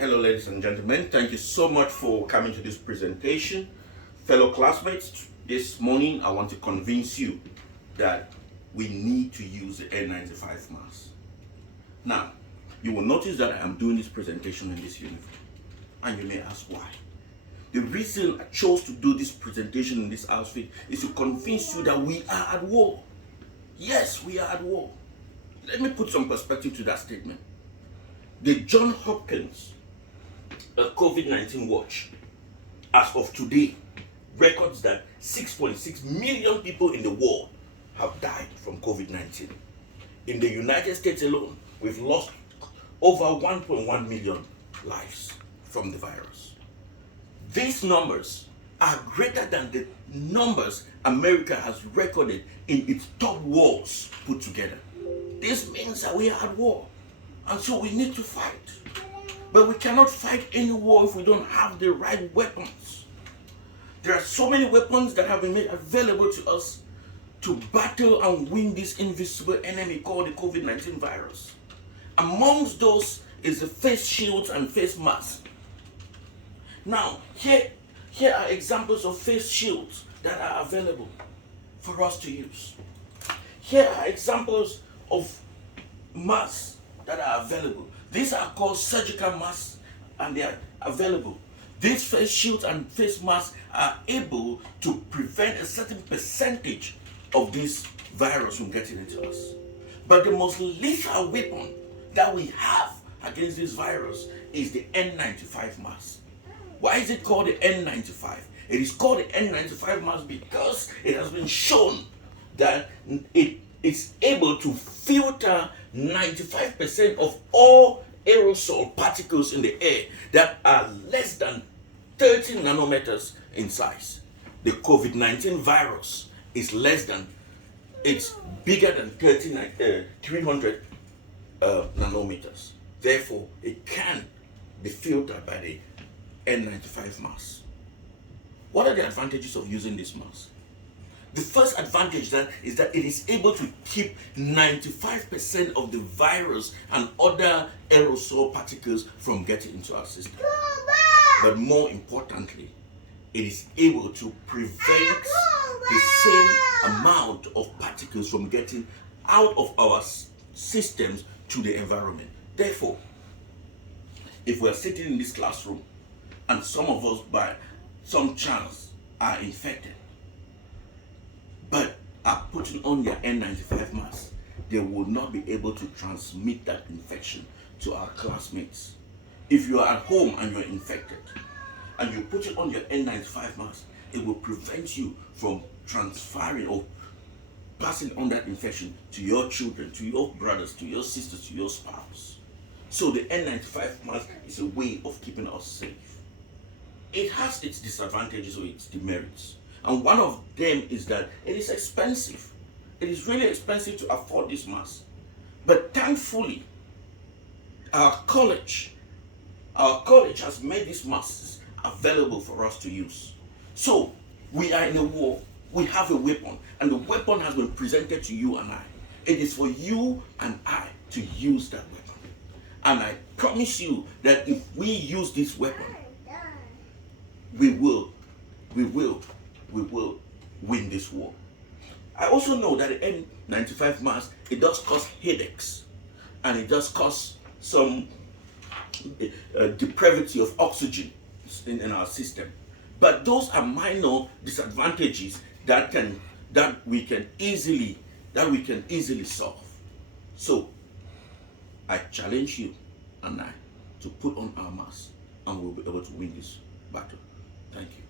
Hello, ladies and gentlemen. Thank you so much for coming to this presentation. Fellow classmates, this morning I want to convince you that we need to use the N95 mask. Now, you will notice that I am doing this presentation in this uniform, and you may ask why. The reason I chose to do this presentation in this outfit is to convince you that we are at war. Yes, we are at war. Let me put some perspective to that statement. The Johns Hopkins COVID-19 watch, as of today, records that 6.6 million people in the world have died from COVID-19. In the United States alone, we've lost over 1.1 million lives from the virus. These numbers are greater than the numbers America has recorded in its top wars put together. This means that we are at war, and so we need to fight. But we cannot fight any war if we don't have the right weapons. There are so many weapons that have been made available to us to battle and win this invisible enemy called the COVID-19 virus. Amongst those is the face shields and face masks. Now, here are examples of face shields that are available for us to use. Here are examples of masks that are available. These are called surgical masks, and they are available. These face shields and face masks are able to prevent a certain percentage of this virus from getting into us. But the most lethal weapon that we have against this virus is the N95 mask. Why is it called the N95? It is called the N95 mask because it has been shown that it is able to filter 95% of all aerosol particles in the air that are less than 30 nanometers in size. The COVID-19 virus is it's bigger than 300 nanometers. Therefore, it can be filtered by the N95 mask. What are the advantages of using this mask? The first advantage is that it is able to keep 95% of the virus and other aerosol particles from getting into our system. But more importantly, it is able to prevent the same amount of particles from getting out of our systems to the environment. Therefore, if we are sitting in this classroom and some of us by some chance are infected, but are putting on their N95 mask, they will not be able to transmit that infection to our classmates. If you are at home and you're infected, and you put it on your N95 mask, it will prevent you from transferring or passing on that infection to your children, to your brothers, to your sisters, to your spouse. So the N95 mask is a way of keeping us safe. It has its disadvantages or its demerits. And one of them is that it is expensive. It is really expensive to afford this mask. But thankfully, our college has made these masks available for us to use. So we are in a war. We have a weapon, and the weapon has been presented to you and I. It is for you and I to use that weapon. And I promise you that if we use this weapon, we will win this war. I also know that the N95 mask, it does cause headaches, and it does cause some depravity of oxygen in our system. But those are minor disadvantages that we can easily solve. So I challenge you and I to put on our mask, and we'll be able to win this battle. Thank you.